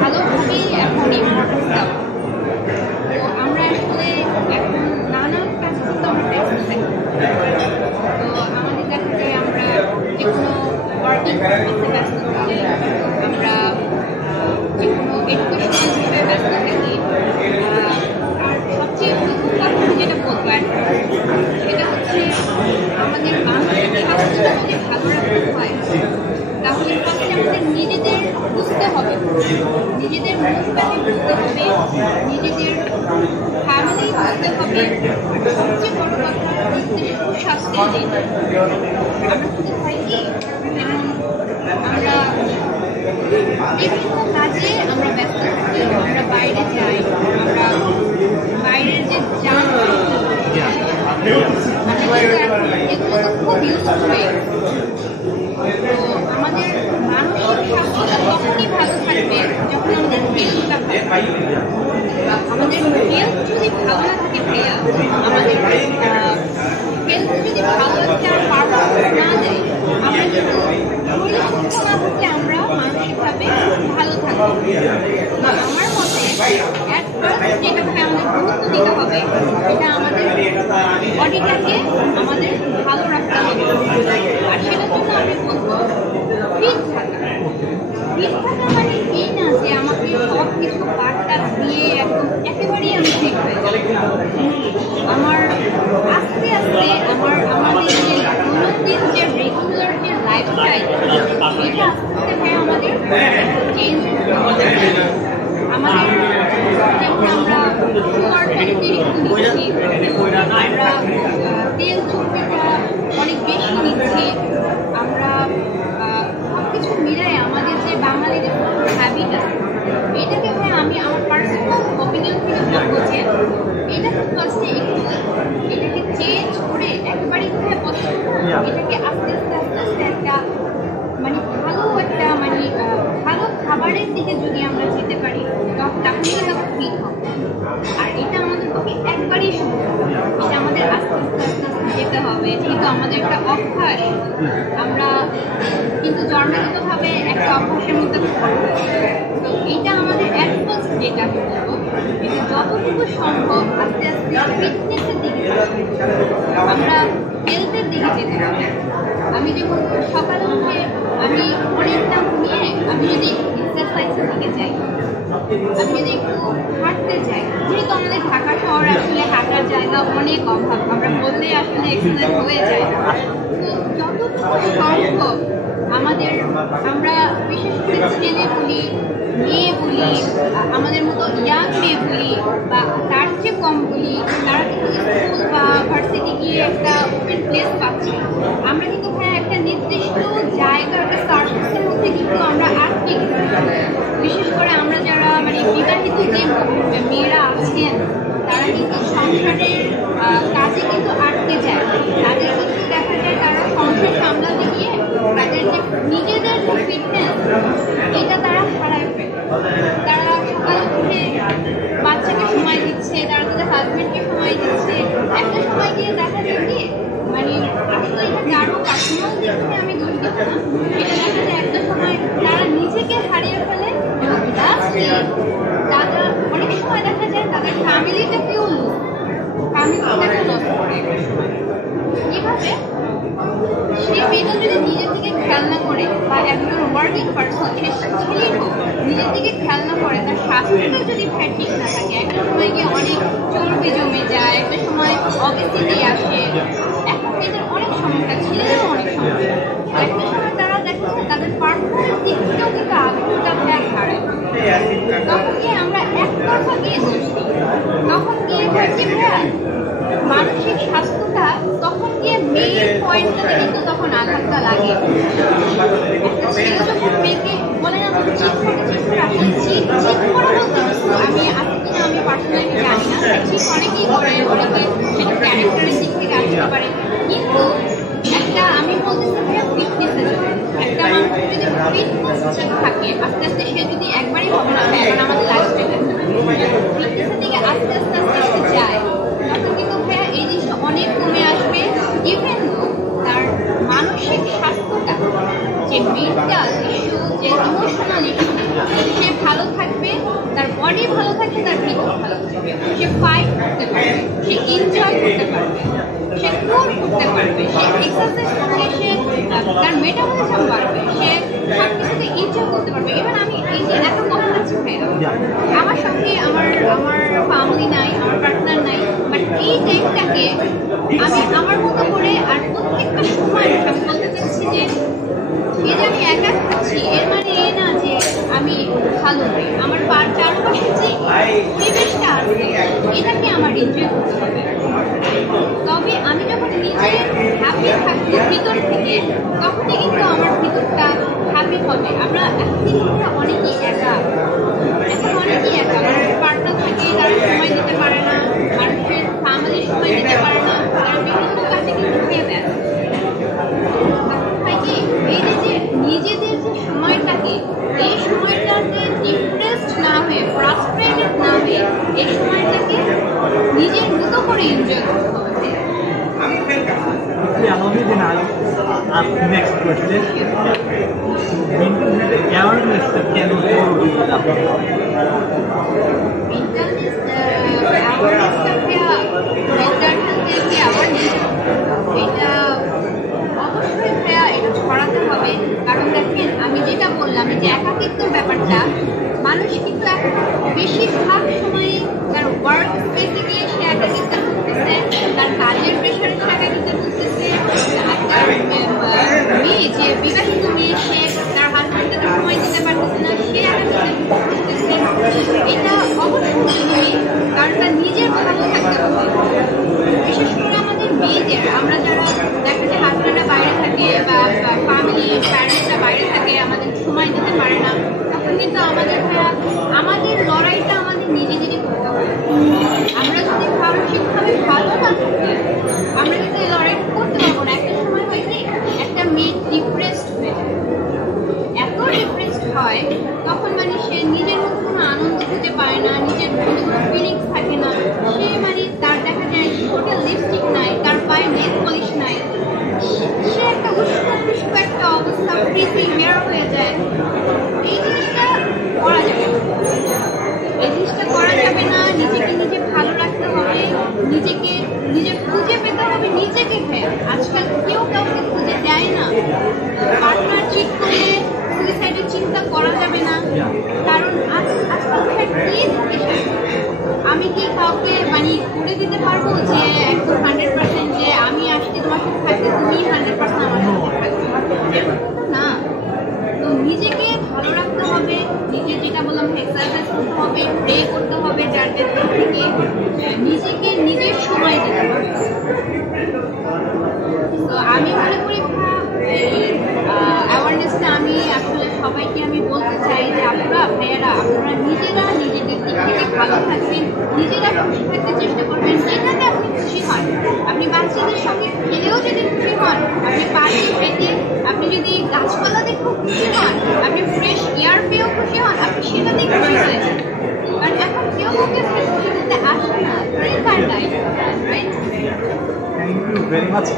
ভালোভাবেই এখন ইম্পর্টেন্স দেওয়া। তো আমরা আসলে এখন নানান কাজ করতে আমরা ব্যস্ত থাকি। তো আমাদের দেখা যায় আমরা যে কোনো ওয়ার্কিং করতে ব্যস্ত থাকি, আমরা যে কোনো এডুকেশনাল বিষয়ে ব্যস্ত থাকি। আর সবচেয়ে প্রথম কথা যেটা বলবো সেটা হচ্ছে আমাদের মানসিক স্বাস্থ্যটা যদি ভালো রাখতে হয় তাহলে ফার্স্টে আমাদের নিজেদের বুঝতে হবে, নিজেদের মুভটাকে বুঝতে হবে, নিজেদের ফ্যামিলি বুঝতে হবে। সবচেয়ে বড় কথা নিজেদের সুস্বাস্থ্যের দিন আমরা বুঝতে পারি কি আমরা বিভিন্ন কাজে আমরা ব্যস্ত থাকি, আমরা বাইরে যাই, আমরা বাইরের যে এগুলো তো খুব ইউজ হয়ে তো আমাদের মানসিক স্বাস্থ্যটা তখনই ভালো থাকবে যখন আমাদের হেলথটা ভালো থাকবে। আমাদের হেলথ যদি ভালো না থাকে ভাইয়া, আমাদের হেলথ যদি ভালো একটা পারফরমেন্স না দেয়, আমরা কিন্তু শরীর সুস্থ না থাকলে আমরা মানসিকভাবে ভালো থাকবো। আমার মতে অ্যাট ফার্স্ট যেটাকে আমাদের গুরুত্ব দিতে হবে সেটা আমাদের বডিটাকে আমাদের ভালো রাখতে হবে। আর সেটার জন্য আমি বলবো ফিট থাকা। ফিট থাকা মানে এই না যে আমাকে সব কিছু বার্তা দিয়ে একদম একেবারেই আমি ঠিক হয়ে যাই। আমার আস্তে আস্তে আমাদের যে দৈনন্দিন যে রেগুলার যে লাইফস্টাইল এটা আস্তে আস্তে আমাদের চেঞ্জ হতে হবে। আমাদের যেমন আমরা সুগার নিচ্ছি, আমরা তেল চর্বিটা অনেক বেশি নিচ্ছি, আমরা সব কিছু মিলাই আমাদের যে বাঙালিদের হ্যাবিট আছে এটাকে আমি আমার পার্সোনাল অপিনিয়ন থেকে বলবো যে এটাকে ফার্স্টে এটাকে চেঞ্জ করে একেবারেই পছন্দ এটাকে আস্তে আস্তে আস্তে আস্তে একটা মানে ভালো একটা মানে ভালো খাবারের দিকে যদি আমরা যেতে পারি তাহলে আমরা ফিট হব। আর এটা আমাদের পক্ষে একবারই সম্ভব, এটা আমাদের আস্তে আস্তে আস্তে আস্তে যেতে হবে। যেহেতু আমাদের একটা অভ্যাস, আমরা কিন্তু জন্মগতভাবে একটা অভ্যাসের মধ্যে পড়বো। তো এইটা আমাদের অ্যাডভান্স যেটা বলবো এটা যতটুকু সম্ভব আস্তে আস্তে ফিটনেসের দিকে আমরা হেলথের দিকে যেতে হবে। আমি যখন সকালে উঠে আমি অনেকটা ঘুমিয়ে আমি যদি এক্সারসাইজের দিকে যাই, আমি যদি একটু হাঁটতে যাই, যেহেতু আমাদের ঢাকা শহরে আসলে হাঁটার জায়গা অনেক অভাব, আমরা বললে আসলে এক্সারসাইজ হয়ে যায় না। তো যতটুকু সম্ভব আমাদের আমরা বিশেষ করে ছেলে বলি, মেয়ে বলি, আমাদের মতো ইয়াং মেয়ে বলি বা তার চেয়ে কম বলি, তারা কিন্তু স্কুল বা ভার্সিটি গিয়ে একটা ওপেন প্লেস পাচ্ছে। আমরা কিন্তু একটা নির্দিষ্ট জায়গার একটা সার্ভিসের মধ্যে কিন্তু আমরা আটকে গেছি। বিশেষ করে আমরা যারা মানে বিবাহিত যে মেয়েরা আছেন তারা কিন্তু সংসারের কাজে কিন্তু আটকে যায়, তাদের কিন্তু দেখা যায় তারা সংসার সামলাতে গিয়ে তাদের যে নিজেদের যে ফিটনেস এটা তারা হারায় ফেলে। তারা সকাল উঠে বাচ্চাকে সময় দিচ্ছে, তারা তাদের হাজবেন্ডকে সময় দিচ্ছে, একটা সময় দিয়ে দেখা যায় কি মানে আসলে এটা কারো পার্সোনাল দিক থেকে আমি দোষ দিব না, এটা দেখা যায় একটা সময় তারা নিজেকে হারিয়ে ফেলে এবং তারা অনেক সময় দেখা যায় তাদের ফ্যামিলিটাকেও ফ্যামিলিটাকে লস করে। এভাবে সেই মেয়েটা যদি নিজের দিকে খেয়াল না করে বা একজন ওয়ার্কিং পার্সন ছেলেই হোক নিজের দিকে খেয়াল না করে, তার স্বাস্থ্যটা যদি ঠিক না থাকে একটা সময় গিয়ে অনেক চর্বি জমে যায়, একটা সময় অবেসিটি আসে, এখন এদের অনেক সমস্যা, ছেলেদেরও অনেক সমস্যা। একটা সময় তারা দেখা যায় তাদের পারফরমেন্স দিক থেকেও কিন্তু আগ্রহটা হারায়। তখন গিয়ে আমরা একতরফা গিয়ে দোষ দিই, তখন গিয়ে হচ্ছে মানসিক স্বাস্থ্যটা তখন গিয়ে মেইন পয়েন্টটাতে কিন্তু তখন আঘাতটা লাগে। একটা ছেলে যখন মেয়েকে বলে না চিট করে আসলে চিট করা বলতে আমি আজকে কিনা আমি পার্সোনালি জানি না, চিট অনেকেই করে, অনেকে সেটা ক্যারেক্টারের দিক থেকে আসতে পারে, কিন্তু একটা আমি বলতেছি ফিটনেসের একটা মানুষ যদি ফিটনেস ঠিক থাকে আস্তে আস্তে সে যদি একবারই হবে না বডি ভালো থাকলে তার ভিতর ভালো থাকবে, সে ফাইট করতে পারবে, সে এনজয় করতে পারবে, সে ট্যুর করতে পারবে, সে এক্সারসাইজ করলে সে তার মেটাবলিজম বাড়বে, সে সবকিছুতে এনজয় করতে পারবে। এবার আমি এই যে এত কথা বলছি ভাইয়া, আমার সঙ্গে আমার ফ্যামিলি নাই, আমার পার্টনার নাই, বাট এই টাইমটাকে আমি আমার মতো করে আর প্রত্যেকটা সময় আমি বলতে চাচ্ছি যে এই যে আমি একা থাকছি এর মানে এই না যে আমি ভালো নই। আমার চারপাশে যে পরিবেশটা আছে এটাকে আমার এনজয় করতে হবে। তবে আমি যখন নিজে হ্যাপি থাকবো ভিতর থেকে, তখনই কিন্তু আমার ভিতরটা হ্যাপি হবে। আমরা একদিন অনেকেই একা, এখন অনেকেই একা, মানুষের পার্টনার থাকে, তারা সময় দিতে পারে না, মানুষের ফ্যামিলির সময় দিতে পারে না, তারা বিভিন্ন কাজে কিন্তু খেয়ে দেয়। এই যে নিজেদের যে সময়টাকে, এই সময়টাতে ডিপ্রেসড না হয়ে, ফ্রাস্ট্রেটেড না হয়ে, এই সময়টাকে নিজের মতো করে এনজয় করতে হবে। Next question. Mental health awareness can be কারণ দেখেন আমি যেটা বললাম যে একাকিত্বের ব্যাপারটা, মানুষ কিন্তু এখন বেশিরভাগ সময় তার ওয়ার্ক স্পেসে গিয়ে সে একাকিত্ব ভুগতেছে, তার কাজের প্রেশারে সে একাকিত্ব ভুগতেছে, তার মেয়ে যে বিবাহিত মেয়ে সে তার হাজব্যান্ডকে সময় দিতে পারতেছে না, সে একাকিত্ব ভুগতেছে। এটা অবশ্যই কারণ তার নিজের ভালো থাকতে হবে। বিশেষ করে আমাদের মেয়েদের, আমরা যারা দেখা যায় হাজব্যান্ডরা বাইরে থাকে বা ফ্যামিলি প্যারেন্টসরা বাইরে থাকে, আমাদের সময় দিতে পারে না, তখন কিন্তু আমাদের লড়াইটা আমাদের নিজেদেরই করতে হবে। আমরা যদি মানসিকভাবে ভালো না থাকি, আমরা কিন্তু এই লড়াইটা করতে পারবো না। একটা সময় হয় কি, একটা মেয়ে ডিপ্রেসড হয়ে যায়, এত ডিপ্রেসড হয় তখন মানে সে নিজের মধ্যে কোনো আনন্দ খুঁজে পায় না, নিজের মধ্যে কোনো ফিলিংস থাকে না, সে মানে তার দেখা যায় টোটাল লিপস্টিক নাই, তার পায়ে নেল পলিশ নাই, সে একটা উষ্ণ একটা অবস্থা, ফ্রিজিং হেয়ার হয়ে যায়। এই জিনিসটা করা যাবে না, এই জিনিসটা করা যাবে না। নিজেকে নিজে ভালো রাখতে হবে, নিজে খুঁজে পেতে হবে নিজেকে। আজকাল কেউ কাউকে খুঁজে দেয় না। পার্টনার চিট করলে সুইসাইডের চিন্তা করা যাবে না, কারণ আজকাল আমি কি কাউকে মানে করে দিতে পারবো যে একদম 100% যে আমি আসলে তোমার সাথে থাকতে, তুমি 100% আমার সাথে থাকবে না। তো নিজেকে ভালো রাখতে হবে, নিজে যেটা বললাম এক্সারসাইজ করতে হবে, প্রে করতে হবে, যার ভেতর থেকে নিজেকে নিজের সময় দিতে হবে। তো আমি মনে করি অ্যাওয়ারনেসটা আমি আসলে সবাইকে আমি বলতে চাই যে ভাইয়েরা আপনারা নিজেরা নিজেদের দিক থেকে ভালো থাকবেন, নিজেরা খুশি থাকতে চেষ্টা করবেন, যেটাতে আপনি খুশি হন। আপনি বাচ্চাদের সঙ্গে খেলেও যদি খুশি হন, আপনি পার্কে হেঁটে, আপনি যদি গাছপালা দেখেও খুশি হন, আপনি ফ্রেশ এয়ার পেয়েও খুশি হন, আপনি সেটাতেই খুশি হয়ে যান। কারণ এখন কেউ কাউকে খুশি করতে আসে না, right? Thank you very much.